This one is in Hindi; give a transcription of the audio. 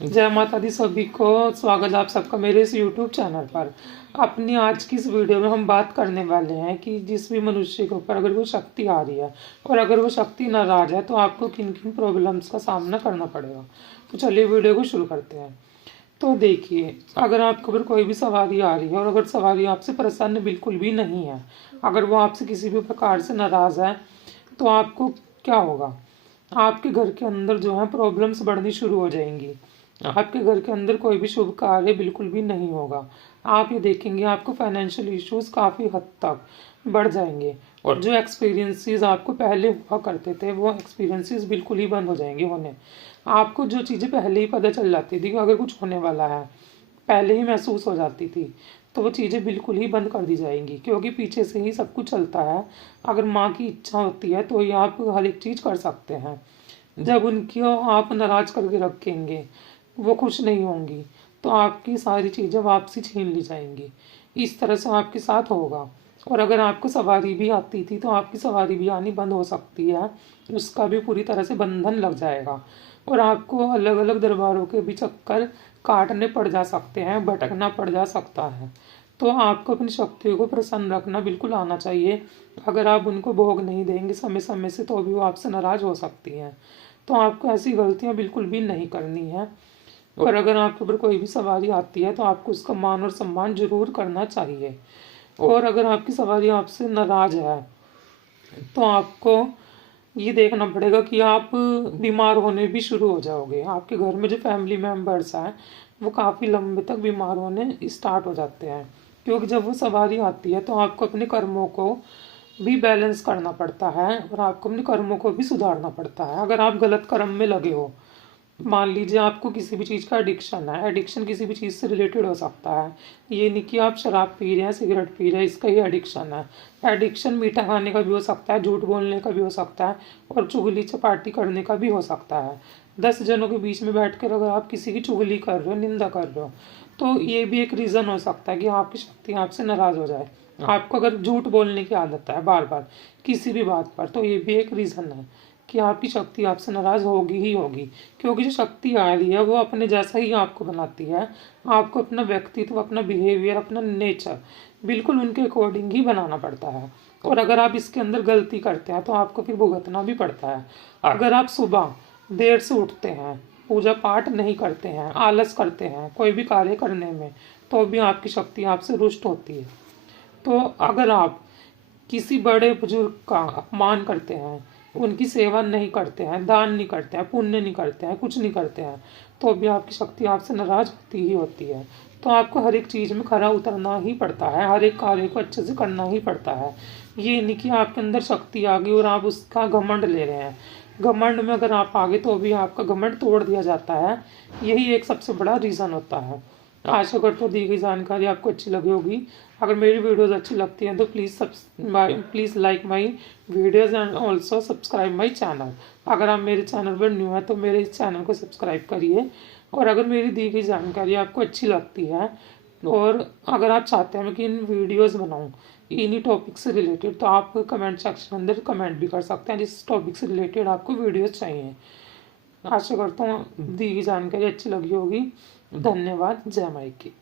जय माता दी सभी को। स्वागत है आप सबका मेरे इस YouTube चैनल पर। अपनी आज की इस वीडियो में हम बात करने वाले हैं कि जिस भी मनुष्य के ऊपर अगर वो शक्ति आ रही है और अगर वो शक्ति नाराज है तो आपको किन किन प्रॉब्लम्स का सामना करना पड़ेगा। तो चलिए वीडियो को शुरू करते हैं। तो देखिए, अगर आपके ऊपर कोई भी सवारी आ रही है और अगर सवारी आपसे प्रसन्न बिल्कुल भी नहीं है, अगर वो आपसे किसी भी प्रकार से नाराज़ है, तो आपको क्या होगा? आपके घर के अंदर जो है प्रॉब्लम्स बढ़नी शुरू हो जाएंगी। आपके घर के अंदर कोई भी शुभ कार्य बिल्कुल भी नहीं होगा। आप ये देखेंगे आपको फाइनेंशियल इश्यूज काफ़ी हद तक बढ़ जाएंगे और जो एक्सपीरियंसेस आपको पहले हुआ करते थे वो एक्सपीरियंसेस बिल्कुल ही बंद हो जाएंगे होने। आपको जो चीज़ें पहले ही पता चल जाती थी कि अगर कुछ होने वाला है, पहले ही महसूस हो जाती थी, तो वो चीज़ें बिल्कुल ही बंद कर दी जाएंगी, क्योंकि पीछे से ही सब कुछ चलता है। अगर माँ की इच्छा होती है तो ये आप हर एक चीज़ कर सकते हैं। जब उनकी आप नाराज करके रखेंगे, वो खुश नहीं होंगी, तो आपकी सारी चीज़ें वापसी छीन ली जाएंगी। इस तरह से आपके साथ होगा। और अगर आपको सवारी भी आती थी तो आपकी सवारी भी आनी बंद हो सकती है, उसका भी पूरी तरह से बंधन लग जाएगा और आपको अलग अलग दरबारों के भी चक्कर काटने पड़ जा सकते हैं, भटकना पड़ जा सकता है। तो आपको अपनी शक्तियों को प्रसन्न रखना बिल्कुल आना चाहिए। अगर आप उनको भोग नहीं देंगे समय समय से तो भी वो आपसे नाराज हो सकती हैं। तो आपको ऐसी गलतियां बिल्कुल भी नहीं करनी है। और अगर आपके ऊपर कोई भी सवारी आती है तो आपको उसका मान और सम्मान जरूर करना चाहिए। और अगर आपकी सवारी आपसे नाराज है तो आपको ये देखना पड़ेगा कि आप बीमार होने भी शुरू हो जाओगे। आपके घर में जो फैमिली मेम्बर्स हैं वो काफ़ी लंबे तक बीमार होने स्टार्ट हो जाते हैं, क्योंकि जब वो सवारी आती है तो आपको अपने कर्मों को भी बैलेंस करना पड़ता है और आपको अपने कर्मों को भी सुधारना पड़ता है। अगर आप गलत कर्म में लगे हो, मान लीजिए आपको किसी भी चीज़ का एडिक्शन है, एडिक्शन किसी भी चीज़ से रिलेटेड हो सकता है। ये नहीं कि आप शराब पी रहे हैं, सिगरेट पी रहे हैं, इसका ही एडिक्शन है। एडिक्शन मीठा खाने का भी हो सकता है, झूठ बोलने का भी हो सकता है और चुगली चपाटी करने का भी हो सकता है। 10 जनों के बीच में बैठकर अगर आप किसी की चुगली कर रहे हो, निंदा कर रहे हो, तो ये भी एक रीज़न हो सकता है कि आपकी शक्ति आपसे नाराज़ हो जाए। आपको अगर झूठ बोलने की आदत है बार बार किसी भी बात पर, तो ये भी एक रीज़न है कि आपकी शक्ति आपसे नाराज़ होगी ही होगी। क्योंकि जो शक्ति आ रही है वो अपने जैसा ही आपको बनाती है। आपको अपना व्यक्तित्व, अपना बिहेवियर, अपना नेचर बिल्कुल उनके अकॉर्डिंग ही बनाना पड़ता है। और अगर आप इसके अंदर गलती करते हैं तो आपको फिर भुगतना भी पड़ता है। अगर आप सुबह देर से उठते हैं, पूजा पाठ नहीं करते हैं, आलस करते हैं कोई भी कार्य करने में, तो भी आपकी शक्ति आपसे रुष्ट होती है। तो अगर आप किसी बड़े बुजुर्ग का अपमान करते हैं, उनकी सेवा नहीं करते हैं, दान नहीं करते हैं, पुण्य नहीं करते हैं, कुछ नहीं करते हैं, तो भी आपकी शक्ति आपसे नाराज होती ही होती है। तो आपको हर एक चीज़ में खरा उतरना ही पड़ता है, हर एक कार्य को अच्छे से करना ही पड़ता है। ये नहीं कि आपके अंदर शक्ति आ गई और आप उसका घमंड ले रहे हैं। घमंड में अगर आप आगे तो भी आपका घमंड तोड़ दिया जाता है। यही एक सबसे बड़ा रीज़न होता है। आशा करता हूँ दी गई जानकारी आपको अच्छी लगी होगी। अगर मेरी वीडियोस अच्छी लगती हैं तो please like my videos and also subscribe my channel. अगर आप मेरे चैनल पर न्यू हैं तो मेरे इस चैनल को सब्सक्राइब करिए। और अगर मेरी दी गई जानकारी आपको अच्छी लगती है और अगर आप चाहते हैं कि इन वीडियोज़ बनाऊँ इन्हीं टॉपिक से रिलेटेड, तो आप कमेंट सेक्शन अंदर कमेंट भी कर सकते हैं जिस टॉपिक से रिलेटेड आपको वीडियोज़ चाहिए। आशा करता हूँ दी गई जानकारी अच्छी लगी होगी। धन्यवाद। जय माई की।